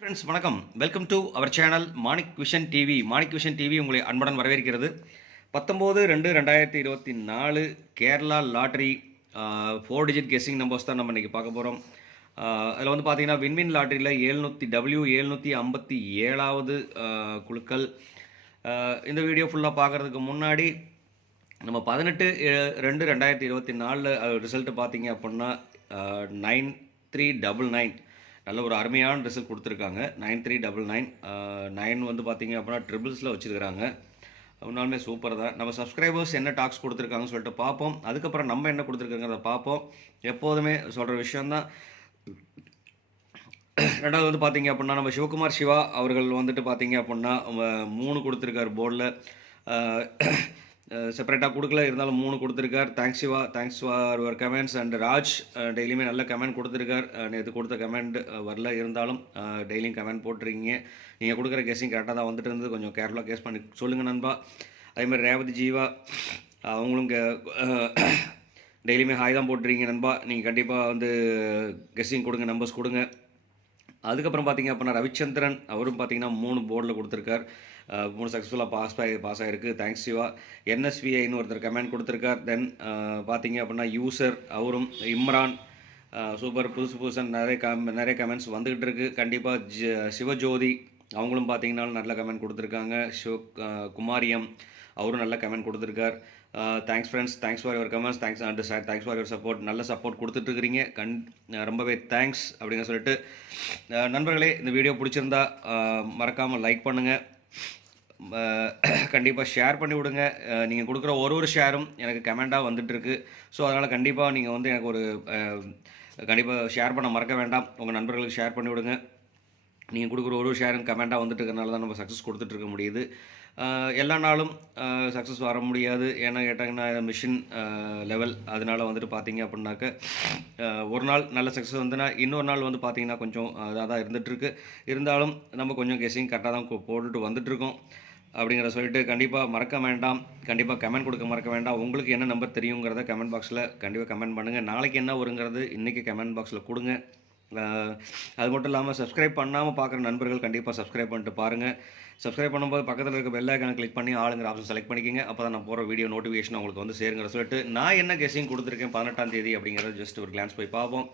Friends வணக்கம். Welcome to our channel Manik vision TV. Manik vision TV உங்களை அன்புடன் வரவேற்கிறது. 19/2/2024 Kerala lottery 4 digit guessing numbers தான் நம்ம இன்றைக்கி பார்க்க போகிறோம். அதில் வந்து பார்த்தீங்கன்னா வின்வின் லாட்ரியில் 757வது குழுக்கள். இந்த வீடியோ ஃபுல்லாக பார்க்குறதுக்கு முன்னாடி நம்ம 18/2/2024 ரிசல்ட்டு பார்த்தீங்க அப்படின்னா 9399 நல்ல ஒரு அருமையான ரிசல்ட் கொடுத்துருக்காங்க. 9399 9 வந்து பார்த்தீங்க அப்படின்னா ட்ரிபிள்ஸில் வச்சுருக்கிறாங்க. உண்மையாலுமே சூப்பர் தான். நம்ம சப்ஸ்கிரைபர்ஸ் என்ன டாக்ஸ் கொடுத்துருக்காங்கன்னு சொல்லிட்டு பார்ப்போம். அதுக்கப்புறம் நம்ம என்ன கொடுத்துருக்காங்கிறத பார்ப்போம். எப்போதுமே சொல்கிற விஷயந்தான். ரெண்டாவது வந்து பார்த்தீங்க அப்படின்னா நம்ம சிவகுமார் சிவா அவர்கள் வந்துட்டு பார்த்தீங்க அப்படின்னா 3 கொடுத்துருக்காரு போர்டில். செப்பரேட்டாக கொடுக்கல, இருந்தாலும் 3 கொடுத்துருக்கார். Thanks Shiva, thanks for your comments. And Raj டெய்லியுமே நல்ல கமெண்ட் கொடுத்துருக்கார். நேற்று கொடுத்த கமெண்ட் வரல, இருந்தாலும் டெய்லியும் கமெண்ட் போட்டிருக்கீங்க. நீங்கள் கொடுக்குற கெஸ்ஸிங் கரெக்டாக தான் வந்துட்டு இருந்தது. கொஞ்சம் கேர்ஃபுல்லாக கேஸ் பண்ணி சொல்லுங்கள் நண்பா. அதேமாதிரி ரேவதி ஜீவா அவங்களும் டெய்லியுமே ஹாய் தான் போட்டுருக்கீங்க நண்பா. நீங்கள் கண்டிப்பாக வந்து கெஸ்ஸிங் கொடுங்க, நம்பர்ஸ் கொடுங்க. அதுக்கப்புறம் பார்த்தீங்க அப்படின்னா ரவிச்சந்திரன் அவரும் பார்த்தீங்கன்னா 3 போர்டில் கொடுத்துருக்கார். 3 சக்ஸஸ்ஃபுல்லாக பாஸ் ஆகிருக்கு. தேங்க்ஸ் சிவா. என்எஸ்விஐன்னு ஒருத்தர் கமெண்ட் கொடுத்துருக்கார். தென் பார்த்தீங்க அப்படின்னா யூசர் அவரும் இம்ரான் சூப்பர் புதுசு நிறைய கமெண்ட்ஸ் வந்துக்கிட்டு இருக்குது. கண்டிப்பாக சிவஜோதி அவங்களும் பார்த்தீங்கன்னா நல்ல கமெண்ட் கொடுத்துருக்காங்க. குமாரியம் அவரும் நல்ல கமெண்ட் கொடுத்துருக்கார். Thanks friends, thanks for your comments, thanks for your support. நல்ல சப்போர்ட் கொடுத்துட்ருக்கிறீங்க. ரொம்பவே தேங்க்ஸ் அப்படிங்க சொல்லிட்டு நண்பர்களே, இந்த வீடியோ பிடிச்சிருந்தா மறக்காமல் லைக் பண்ணுங்கள். கண்டிப்பாக ஷேர் பண்ணி விடுங்க. நீங்கள் கொடுக்குற ஒரு ஷேரும் எனக்கு கமெண்ட்டாக வந்துட்டுருக்கு. ஸோ அதனால் கண்டிப்பாக நீங்கள் வந்து எனக்கு ஒரு கண்டிப்பாக ஷேர் பண்ண மறக்க வேண்டாம். உங்கள் நண்பர்களுக்கு ஷேர் பண்ணி விடுங்க. நீங்கள் கொடுக்குற ஒரு ஷேரும் கமெண்ட்டாக வந்துட்டு இருக்கிறனால தான் நம்ம சக்ஸஸ் கொடுத்துட்ருக்க முடியுது. எல்லா நாளும் சக்ஸஸ் வர முடியாது. ஏன்னா கேட்டாங்கன்னா மிஷின் லெவல். அதனால் வந்துட்டு பார்த்தீங்க அப்படின்னாக்க ஒரு நாள் நல்ல சக்ஸஸ் வந்துன்னா இன்னொரு நாள் வந்து பார்த்தீங்கன்னா கொஞ்சம் அதாக தான் இருந்துகிட்ருக்கு. இருந்தாலும் நம்ம கொஞ்சம் கெஸ்ஸிங் கரெக்டாக தான் போட்டுட்டு வந்துட்டுருக்கோம் அப்படிங்கிற சொல்லிட்டு கண்டிப்பாக மறக்க வேண்டாம். கண்டிப்பாக கமெண்ட் கொடுக்க மறக்க வேண்டாம். உங்களுக்கு என்ன நம்பர் தெரியுங்கிறத கமெண்ட் பாக்ஸில் கண்டிப்பாக கமெண்ட் பண்ணுங்கள். நாளைக்கு என்ன வருங்கிறது இன்றைக்கி கமெண்ட் பாக்ஸில் கொடுங்க. அது மட்டும் இல்லாமல் சப்ஸ்கிரைப் பண்ணாமல் பார்க்குற நண்பர்கள் கண்டிப்பாக சப்ஸ்கிரைப் பண்ணிட்டு பாருங்கள். சப்ஸ்கிரைப் பண்ணும்போது பக்கத்தில் இருக்க பெல் ஐக்கானை கிளிக் பண்ணி ஆளுங்கிற ஆப்ஷன் செலக்ட் பண்ணிக்கோங்க. அப்போ தான் நான் போகிற வீடியோ நோட்டிஃபிகேஷன் உங்களுக்கு வந்து சேருங்கிற சொல்லிட்டு நான் என்ன கெஸ்ஸிங் கொடுத்துருக்கேன் 18ஆம் தேதி அப்படிங்கிறத ஜஸ்ட் ஒரு கிளான்ஸ் போய் பார்ப்போம்.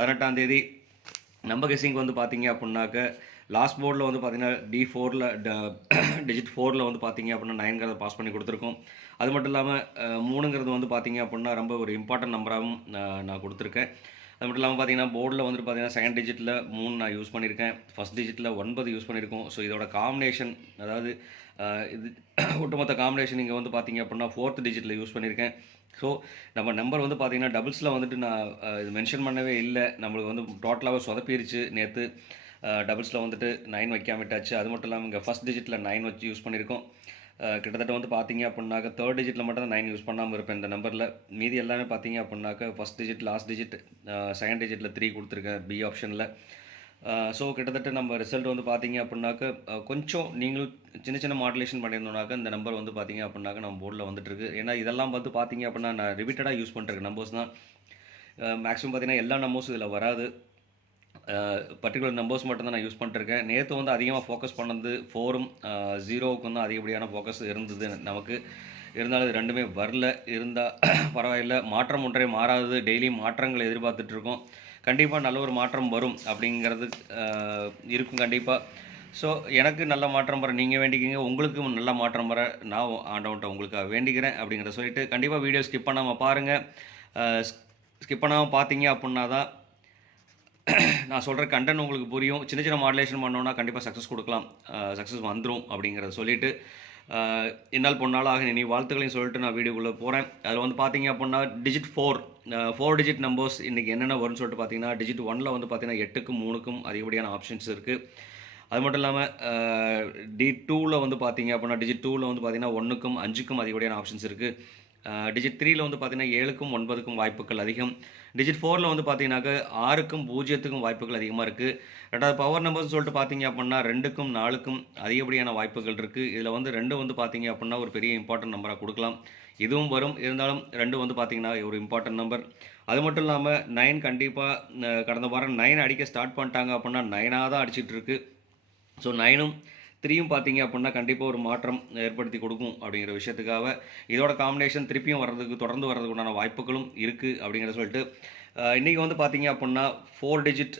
18ஆம் தேதி நம்ம கெஸ்ஸிங் வந்து பார்த்தீங்க அப்படின்னாக்க லாஸ்ட் போர்டில் வந்து பார்த்தீங்கன்னா D4ல் டிஜிட் 4ல் வந்து பார்த்தீங்க அப்படின்னா 9ங்கிறத பாஸ் பண்ணி கொடுத்துருக்கோம். அது மட்டும் இல்லாமல் 3ங்கிறது வந்து பார்த்தீங்க அப்படின்னா ரொம்ப ஒரு இம்பார்ட்டன்ட் நம்பராகவும் நான் கொடுத்துருக்கேன். அது மட்டும் இல்லாமல் பார்த்தீங்கன்னா போர்டில் வந்துட்டு பார்த்தீங்கன்னா செகண்ட் டிஜிட்டில் 3 நான் யூஸ் பண்ணியிருக்கேன். ஃபஸ்ட் டிஜிட்டில் 9 யூஸ் பண்ணியிருக்கோம். ஸோ இதோட காம்பினேஷன், அதாவது இது ஒட்டுமொத்த காம்பினேஷன் இங்கே வந்து பார்த்தீங்க அப்படின்னா 4th டிஜிட்டில் யூஸ் பண்ணியிருக்கேன். ஸோ நம்ம நம்பர் வந்து பார்த்தீங்கன்னா டபுள்ஸில் வந்துட்டு நான் இது மென்ஷன் பண்ணவே இல்லை. நம்மளுக்கு வந்து டோட்டலாகவே சொதப்பிடுச்சு நேற்று. டபுள்ஸில் வந்துட்டு 9 வைக்காம விட்டாச்சு. அது மட்டும் இல்லாமல் இங்கே ஃபஸ்ட் டிஜிட்டில் 9 வச்சு யூஸ் பண்ணியிருக்கோம். கிட்டத்தட்ட வந்து பார்த்தீங்க அப்படின்னாக்க 3rd டிஜிட்டில் மட்டும் தான் 9 யூஸ் பண்ணாமல் இருப்பேன் இந்த நம்பரில். மீதி எல்லாமே பார்த்தீங்க அப்படின்னாக்க first digit, last digit, second டிஜிட்டில் 3 கொடுத்துருக்கேன் பி ஆப்ஷனில். ஸோ கிட்டத்தட்ட நம்ம ரிசல்ட் வந்து பார்த்தீங்க அப்படின்னாக்க கொஞ்சம் நீங்களும் சின்ன மாடுலேஷன் பண்ணியிருந்தோம்னாக்க இந்த நம்பர் வந்து பார்த்தீங்க அப்படின்னாக்க நம்ம போர்டில் வந்துட்டுருக்கு. ஏன்னா இதெல்லாம் வந்து பார்த்தீங்க அப்படின்னா நான் ரிப்பீட்டடாக யூஸ் பண்ணுறேன் நம்பர்ஸ் தான். மேக்ஸிமம் பார்த்தீங்கன்னா எல்லா நம்பர்ஸும் இதில் வராது. பர்டிகுலர் நம்பர்ஸ் மட்டும் தான் நான் யூஸ் பண்ணிட்டுருக்கேன். நேற்று வந்து அதிகமாக ஃபோக்கஸ் பண்ணது 4ம் 0வுக்கும் தான் அதிகப்படியான ஃபோக்கஸ் இருந்தது நமக்கு. இருந்தாலும் இது ரெண்டுமே வரல. இருந்தால் பரவாயில்லை. மாற்றம் ஒன்றே மாறாதது. டெய்லியும் மாற்றங்களை எதிர்பார்த்துட்ருக்கோம். கண்டிப்பாக நல்ல ஒரு மாற்றம் வரும் அப்படிங்கிறது இருக்கும் கண்டிப்பாக. ஸோ எனக்கு நல்ல மாற்றம் வர நீங்கள் வேண்டிக்கிங்க. உங்களுக்கும் நல்ல மாற்றம் வர நான் ஆண்டவன்ட்ட உங்களுக்கு வேண்டிக்கிறேன் அப்படிங்கிறத சொல்லிவிட்டு கண்டிப்பாக வீடியோ ஸ்கிப் பண்ணாமல் பாருங்கள். ஸ்கிப் பண்ணாமல் பார்த்தீங்க அப்படின்னா தான் நான் சொல்கிற கண்டென்ட் உங்களுக்கு புரியும். சின்ன மாடுலேஷன் பண்ணோன்னா கண்டிப்பாக சக்ஸஸ் கொடுக்கலாம், சக்ஸஸ் வந்துடும் அப்படிங்கிறத சொல்லிவிட்டு என்னால் பொன்னாளாக இனி வாழ்த்துக்களையும் சொல்லிட்டு நான் வீடியோக்குள்ளே போகிறேன். அதில் வந்து பார்த்தீங்க அப்படின்னா டிஜிட் 4 டிஜிட் நம்பர்ஸ் இன்றைக்கி என்னென்ன வரும்னு சொல்லிட்டு பார்த்தீங்கன்னா டிஜிட் 1ல் வந்து பார்த்தீங்கன்னா 8க்கும் 3க்கும் அதிகப்படியான ஆப்ஷன்ஸ் இருக்குது. அது மட்டும் இல்லாமல் D2வில் வந்து பார்த்தீங்க அப்படின்னா டிஜிட் 2வில் வந்து பார்த்தீங்கன்னா 1க்கும் 5க்கும் அதிகப்படியான ஆப்ஷன்ஸ் இருக்குது. டிஜிட் 3ல் வந்து பார்த்தீங்கன்னா 7க்கும் 9க்கும் வாய்ப்புகள் அதிகம். டிஜிட் 4ல் வந்து பார்த்தீங்கன்னாக்க 6க்கும் 0க்கும் வாய்ப்புகள் அதிகமாக இருக்குது. ரெண்டாவது பவர் நம்பர்ஸ் சொல்லிட்டு பார்த்தீங்க அப்படின்னா 2க்கும் 4க்கும் அதிகப்படியான வாய்ப்புகள் இருக்குது. இதில் வந்து 2 வந்து பார்த்தீங்க அப்படின்னா ஒரு பெரிய இம்பார்ட்டன்ட் நம்பராக கொடுக்கலாம். இதுவும் வரும். இருந்தாலும் 2 வந்து பார்த்தீங்கன்னா ஒரு இம்பார்ட்டன்ட் நம்பர். அது மட்டும் இல்லாமல் 9 கண்டிப்பாக கடந்த வாரம் 9 அடிக்க ஸ்டார்ட் பண்ணிட்டாங்க அப்படின்னா 9ஆக தான் அடிச்சிட்டு இருக்கு. ஸோ 9ம் 3யும் பார்த்தீங்க அப்படின்னா கண்டிப்பாக ஒரு மாற்றம் ஏற்படுத்தி கொடுக்கும் அப்படிங்கிற விஷயத்துக்காக இதோட காம்பினேஷன் திருப்பியும் வர்றதுக்கு தொடர்ந்து வர்றதுக்கு உண்டான வாய்ப்புகளும் இருக்குது அப்படிங்கிறத சொல்லிட்டு இன்றைக்கி வந்து பார்த்தீங்க அப்படின்னா 4 டிஜிட்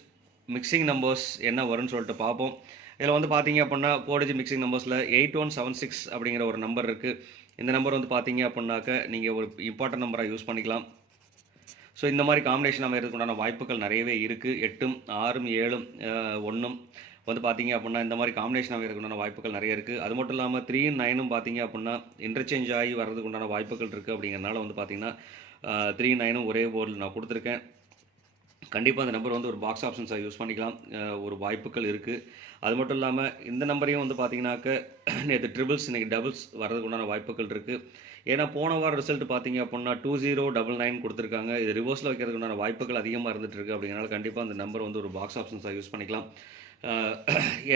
மிக்சிங் நம்பர்ஸ் என்ன வரும்னு சொல்லிட்டு பார்ப்போம். இதில் வந்து பார்த்தீங்க அப்படின்னா 4 டிஜிட் மிக்சிங் நம்பர்ஸில் 8176 அப்படிங்கிற ஒரு நம்பர் இருக்குது. இந்த நம்பர் வந்து பார்த்தீங்க அப்படின்னாக்க நீங்கள் ஒரு இம்பார்ட்டன்ட் நம்பராக யூஸ் பண்ணிக்கலாம். ஸோ இந்த மாதிரி காம்பினேஷன் அமைகிறதுக்கு உண்டான வாய்ப்புகள் நிறையவே இருக்குது. 8ம் 6ம் 7ம் 1ம் வந்து பார்த்தீங்க அப்படின்னா இந்த மாதிரி காம்பினேஷன் அமைகிறதுக்கு உண்டான வாய்ப்புகள் நிறைய இருக்குது. அது மட்டும் இல்லாமல் 3ம் 9ம் பார்த்தீங்க அப்படின்னா இன்டர்சேஞ்ச் ஆகி வர்றதுக்கு உண்டான வாய்ப்புகள் இருக்குது. அப்படிங்கிறனால வந்து பார்த்தீங்கன்னா 3ம் 9ம் ஒரே போர்டில் நான் கொடுத்துருக்கேன். கண்டிப்பாக அந்த நம்பர் வந்து ஒரு பாக்ஸ் ஆப்ஷன்ஸாக யூஸ் பண்ணிக்கலாம். ஒரு வாய்ப்புகள் இருக்குது. அது மட்டும் இல்லாமல் இந்த நம்பரையும் வந்து பார்த்தீங்கன்னாக்க நேற்று ட்ரிபிள்ஸ் இன்றைக்கி டபுள்ஸ் வர்றதுக்கு உண்டான வாய்ப்புகள் இருக்குது. ஏன்னா போன வாரம் ரிசல்ட் பார்த்தீங்க அப்படின்னா 2099 கொடுத்துருக்காங்க. இது ரிவர்ஸில் வைக்கிறதுக்கு உண்டான வாய்ப்புகள் அதிகமாக இருந்துட்டு இருக்குது. அப்படிங்கிறனால கண்டிப்பாக அந்த நம்பர் வந்து ஒரு பாக்ஸ் ஆப்ஷன்ஸாக யூஸ் பண்ணிக்கலாம்.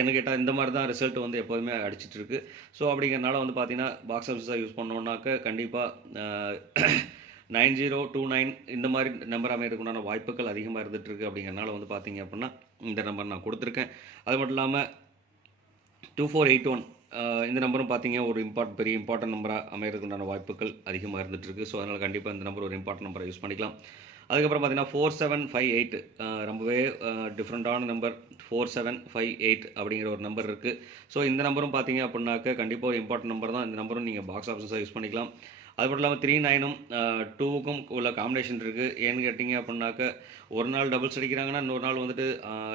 என்ன கேட்டால் இந்த மாதிரி தான் ரிசல்ட் வந்து எப்போதுமே அடிச்சிட்டு இருக்கு. ஸோ அப்படிங்கிறனால வந்து பார்த்தீங்கன்னா பாக்ஸ் ஆஃபீஸாக யூஸ் பண்ணோம்னாக்க கண்டிப்பாக 9029 இந்த மாதிரி நம்பர் அமைகிறதுக்கு உண்டான வாய்ப்புகள் அதிகமாக இருந்துகிட்ருக்கு. அப்படிங்கிறனால வந்து பார்த்தீங்க அப்படின்னா இந்த நம்பர் நான் கொடுத்துருக்கேன். அது மட்டும் இல்லாமல் 2481 இந்த நம்பரும் பார்த்தீங்க ஒரு பெரிய இம்பார்ட்டன்ட் நம்பராக அமைகிறதுக்கு உண்டான வாய்ப்புகள் அதிகமாக இருந்துகிட்ருக்கு. ஸோ அதனால் கண்டிப்பாக இந்த நம்பர் ஒரு இம்பார்ட்டன்ட் நம்பரை யூஸ் பண்ணிக்கலாம். அதுக்கப்புறம் பார்த்தீங்கன்னா 4758 ரொம்பவே டிஃப்ரெண்ட்டான நம்பர். 4758 அப்படிங்கிற ஒரு நம்பர் இருக்குது. ஸோ இந்த நம்பரும் பார்த்தீங்க அப்படின்னாக்க கண்டிப்பாக ஒரு இம்பார்ட்டன்ட் நம்பர் தான். இந்த நம்பரும் நீங்கள் பாக்ஸ் ஆப்ஷன்ஸாக யூஸ் பண்ணிக்கலாம். அது மட்டும் இல்லாமல் 39ம் 2க்கும் உள்ள காம்பினேஷன் இருக்குது. ஏன்னு கேட்டிங்க அப்படின்னாக்க ஒரு நாள் டபுள்ஸ் அடிக்கிறாங்கன்னா இன்னொரு நாள் வந்துட்டு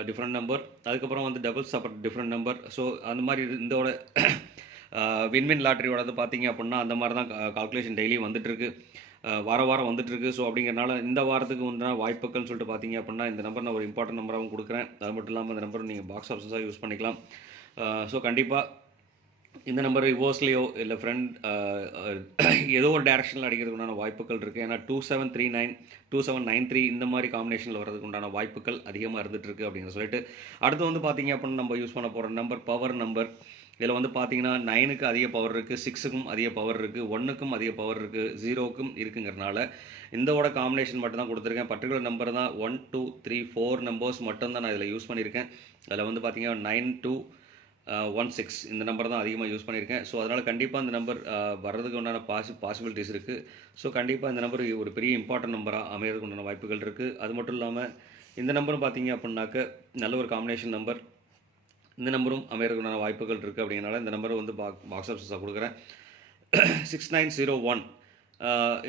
டிஃப்ரெண்ட் நம்பர், அதுக்கப்புறம் வந்து டபுள்ஸ் அப்புறம் டிஃப்ரெண்ட் நம்பர். ஸோ அந்த மாதிரி இதோட வின்வின் லாட்ரியோடது பார்த்தீங்க அப்படின்னா அந்த மாதிரி தான் கால்குலேஷன் டெய்லி வந்துட்டுருக்கு, வாரம் வந்துட்டுருக்கு. ஸோ அப்படிங்கிறனால இந்த வாரத்துக்கு உண்டான வாய்ப்புகள்னு சொல்லிட்டு பார்த்தீங்க அப்படின்னா இந்த நம்பர் நான் ஒரு இம்பார்ட்டன்ட் நம்பராகவும் கொடுக்குறேன். அது மட்டும் இல்லாமல் இந்த நம்பர் நீங்கள் பாக்ஸ் ஆப்ஷன்ஸாக யூஸ் பண்ணிக்கலாம். ஸோ கண்டிப்பாக இந்த நம்பர் ரிவர்ஸ்லேயோ இல்லை ஃப்ரெண்ட் ஏதோ ஒரு டேரக்ஷனில் அடிக்கிறதுக்கு உண்டான வாய்ப்புகள் இருக்குது. ஏன்னா 2739 2793 இந்த மாதிரி காம்பினேஷனில் வர்றதுக்கு உண்டான வாய்ப்புகள் அதிகமாக இருந்துகிட்ருக்கு அப்படின்னு சொல்லிட்டு அடுத்து வந்து பார்த்தீங்க அப்படின்னா நம்ம யூஸ் பண்ண போகிற நம்பர் பவர் நம்பர். இதில் வந்து பார்த்தீங்கன்னா 9க்கு அதிக பவர் இருக்குது, 6க்கும் அதிக பவர் இருக்குது, 1க்கும் அதிக பவர் இருக்குது, 0க்கும் இருக்குங்கிறனால இந்தோட காம்பினேஷன் மட்டும் தான் கொடுத்துருக்கேன். பர்டிகுலர் நம்பர் தான் 1 2 3 4 நம்பர்ஸ் மட்டும் தான் நான் இதில் யூஸ் பண்ணியிருக்கேன். அதில் வந்து பார்த்தீங்கன்னா 9216 இந்த நம்பர் தான் அதிகமாக யூஸ் பண்ணியிருக்கேன். ஸோ அதனால் கண்டிப்பாக இந்த நம்பர் வர்றதுக்கு உண்டான பாசிபிலிட்டிஸ் இருக்குது. ஸோ கண்டிப்பாக இந்த நம்பர் ஒரு பெரிய இம்பார்ட்டன்ட் நம்பராக அமைகிறதுக்கு உண்டான வாய்ப்புகள் இருக்குது. அது மட்டும் இல்லாமல் இந்த நம்பரும் பார்த்தீங்க அப்படின்னாக்க நல்ல ஒரு காம்பினேஷன் நம்பர். இந்த நம்பரும் அமைகிறதுக்கு உண்டான வாய்ப்புகள் இருக்குது. அப்படிங்கிறனால இந்த நம்பரை வந்து பாக்ஸ் ஆப்ஷன்ஸாக கொடுக்குறேன். 6901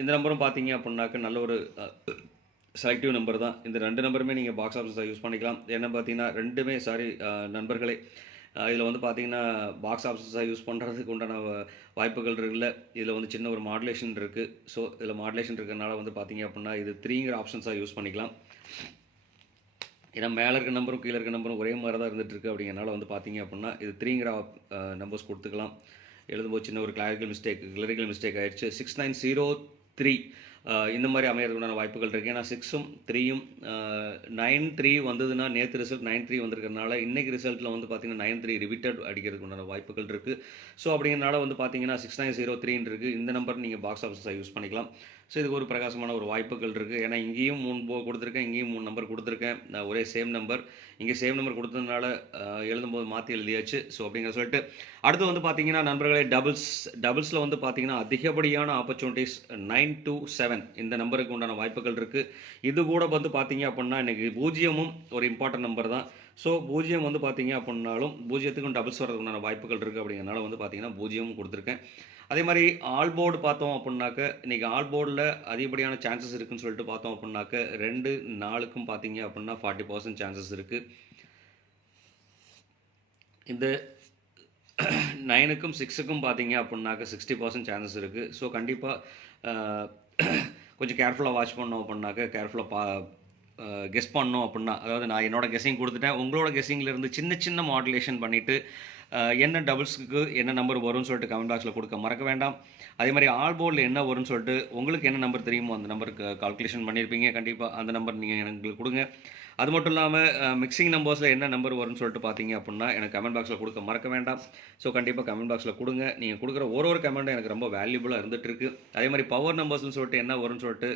இந்த நம்பரும் பார்த்தீங்க அப்படின்னாக்க நல்ல ஒரு செலக்டிவ் நம்பர் தான். இந்த 2 நம்பருமே நீங்கள் பாக்ஸ் ஆப்ஷன்ஸாக யூஸ் பண்ணிக்கலாம். என்ன பார்த்தீங்கன்னா ரெண்டுமே நண்பர்களே இதில் வந்து பார்த்தீங்கன்னா பாக்ஸ் ஆப்ஷன்ஸாக யூஸ் பண்ணுறதுக்கு உண்டான வாய்ப்புகள் இருக்குல்ல. இதில் வந்து சின்ன ஒரு மாடுலேஷன் இருக்குது. ஸோ இதில் மாடுலேஷன் இருக்கிறதுனால வந்து பார்த்தீங்க அப்படின்னா இது 3ங்கிற ஆப்ஷன்ஸாக யூஸ் பண்ணிக்கலாம். ஏன்னா மேலே இருக்க நம்பரும் கீழே இருக்க நம்பரும் ஒரே மாதிரி தான் இருந்துகிட்ருக்கு. அப்படிங்கிறனால வந்து பார்த்தீங்க அப்படின்னா இது 3ங்கிற நம்பர்ஸ் கொடுத்துக்கலாம். எழுதும்போது சின்ன ஒரு கிளரிக்கல் மிஸ்டேக் ஆகிடுச்சு. 6903 இந்த மாதிரி அமைகிறதுக்கு உண்டான வாய்ப்புகள் இருக்குது. ஏன்னா 6ம் 3யும் 93 வந்ததுன்னா நேற்று ரிசல்ட் 93 வந்திருக்கிறதுனால இன்றைக்கி ரிசல்ட்டில் வந்து பார்த்தீங்கன்னா 93 ரிப்பீட்டட் அடிக்கிறதுக்கு உண்டான வாய்ப்புகள் இருக்குது. ஸோ அப்படிங்கிறனால வந்து பார்த்தீங்கன்னா 6903 இருக்குது. இந்த நம்பர் நீங்கள் பாக்ஸ் ஆப்ஷன்ஸாக யூஸ் பண்ணிக்கலாம். ஸோ இதுக்கு ஒரு பிரகாசமான ஒரு வாய்ப்புகள் இருக்குது. ஏன்னா இங்கேயும் 3 கொடுத்துருக்கேன், இங்கேயும் 3 நம்பர் கொடுத்துருக்கேன். ஒரே சேம் நம்பர், இங்கே சேம் நம்பர் கொடுத்ததுனால எழுதும்போது மாற்றி எழுதியாச்சு. ஸோ அப்படிங்கிற சொல்லிட்டு அடுத்து வந்து பார்த்தீங்கன்னா நண்பர்களே டபுள்ஸில் வந்து பார்த்தீங்கன்னா அதிகப்படியான ஆப்பர்ச்சுனிட்டிஸ் 927 இந்த நம்பருக்கு உண்டான வாய்ப்புகள் இருக்குது. இது கூட வந்து பார்த்தீங்க அப்படின்னா இன்றைக்கி 0ம் ஒரு இம்பார்ட்டன்ட் நம்பர் தான். ஸோ 0 வந்து பார்த்தீங்க அப்படின்னாலும் 0த்துக்கும் டபுள்ஸ் வரதுக்குண்டான வாய்ப்புகள் இருக்குது. அப்படிங்கிறனால வந்து பார்த்தீங்கன்னா 0ம் கொடுத்துருக்கேன். அதே மாதிரி ஆல் போர்டு பார்த்தோம் அப்படின்னாக்க இன்றைக்கி ஆல் போர்டில் அதிகப்படியான சான்சஸ் இருக்குதுன்னு சொல்லிட்டு பார்த்தோம் அப்படின்னாக்க 2 4க்கும் பார்த்தீங்க அப்படின்னா 40% சான்சஸ் இருக்குது. இந்த 9க்கும் 6க்கும் பார்த்தீங்க அப்படின்னாக்க 60% சான்சஸ் இருக்குது. ஸோ கண்டிப்பாக கொஞ்சம் கேர்ஃபுல்லாக வாட்ச் பண்ணோம் அப்படின்னாக்க கேர்ஃபுல்லாக கெஸ் பண்ணோம் அப்படின்னா, அதாவது நான் என்னோடய கெஸ்ஸிங் கொடுத்துட்டேன், உங்களோட கெஸ்ஸிங்லேருந்து சின்ன மாடுலேஷன் பண்ணிவிட்டு என்ன டபுள்ஸுக்கு என்ன நம்பர் வரும்னு சொல்லிட்டு கமெண்ட் பாக்ஸில் கொடுக்க மறக்க வேண்டாம். அதே மாதிரி ஆல் போர்டில் என்ன வரும்னு சொல்லிட்டு உங்களுக்கு என்ன நம்பர் தெரியுமோ அந்த நம்பருக்கு கால்குலேஷன் பண்ணியிருப்பீங்க. கண்டிப்பாக அந்த நம்பர் நீங்கள் எனக்கு கொடுங்க. அது மட்டும் இல்லாமல் மிக்சிங் நம்பர்ஸில் என்ன நம்பர் வரும்னு சொல்லிட்டு பார்த்தீங்க அப்படின்னா எனக்கு கமெண்ட் பாக்ஸில் கொடுக்க மறக்க வேண்டாம். ஸோ கண்டிப்பாக கமெண்ட் பாக்ஸில் கொடுங்க. நீங்கள் கொடுக்குற ஒரு கமெண்ட்டும் எனக்கு ரொம்ப வேல்யூபுளாக இருந்துகிட்ருக்கு. அதே மாதிரி பவர் நம்பர்ஸ்னு சொல்லிட்டு என்ன வரும்னு சொல்லிட்டு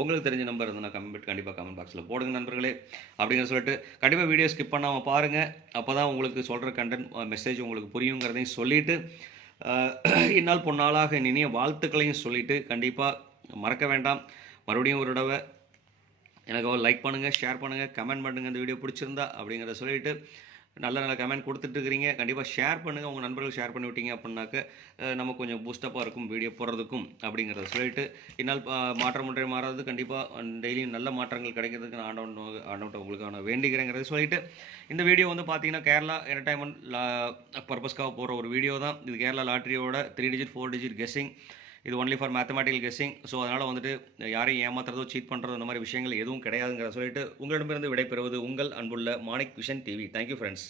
உங்களுக்கு தெரிஞ்ச நம்பர் இருந்தால் கண்டிப்பாக கமெண்ட் பாக்ஸில் போடுங்க நண்பர்களே. அப்படிங்கிற சொல்லிட்டு கண்டிப்பாக வீடியோ ஸ்கிப் பண்ணாமல் பாருங்கள். அப்போ தான் உங்களுக்கு சொல்கிற கண்டென்ட் மெசேஜ் உங்களுக்கு புரியுங்கிறதையும் சொல்லிவிட்டு இந்நாள் பொன்னாளாக இனிய வாழ்த்துக்களையும் சொல்லிவிட்டு கண்டிப்பாக மறக்க வேண்டாம். மறுபடியும் ஒரு தடவை எனக்கு லைக் பண்ணுங்கள், ஷேர் பண்ணுங்கள், கமெண்ட் பண்ணுங்கள் இந்த வீடியோ பிடிச்சிருந்தா அப்படிங்கிறத சொல்லிவிட்டு நல்ல கமெண்ட் கொடுத்துட்ருக்கிறீங்க. கண்டிப்பாக ஷேர் பண்ணுங்கள். உங்கள் நண்பர்கள் ஷேர் பண்ணி விட்டீங்க அப்படின்னாக்க நமக்கு கொஞ்சம் பூஸ்டப்பாக இருக்கும் வீடியோ போடுறதுக்கும் அப்படிங்கிறத சொல்லிவிட்டு இந்நாள் மாற்றம் ஒன்றை மாறாது. கண்டிப்பாக டெய்லியும் நல்ல மாற்றங்கள் கிடைக்கிறதுக்கு நான் ஆண்டவன்ட்ட உங்களுக்கான வேண்டிக்கிறேங்கிறத சொல்லிவிட்டு இந்த வீடியோ வந்து பார்த்தீங்கன்னா கேரளா என்டர்டைன்மெண்ட் பர்பஸ்க்காக போகிற ஒரு வீடியோ தான். இது கேரளா லாட்ரியோட 3 டிஜிட் 4 டிஜிட் கெஸ்ஸிங். இது only for mathematical guessing. So அதனால் வந்துட்டு யாரையும் ஏமாத்துறதோ சீட் பண்ணுறதோ அந்த மாதிரி விஷயங்கள் எதுவும் கிடையாதுங்கிற சொல்லிட்டு உங்களிடமிருந்து விடைபெறுவது உங்கள் அன்புள்ள Manik vision TV. Thank you friends.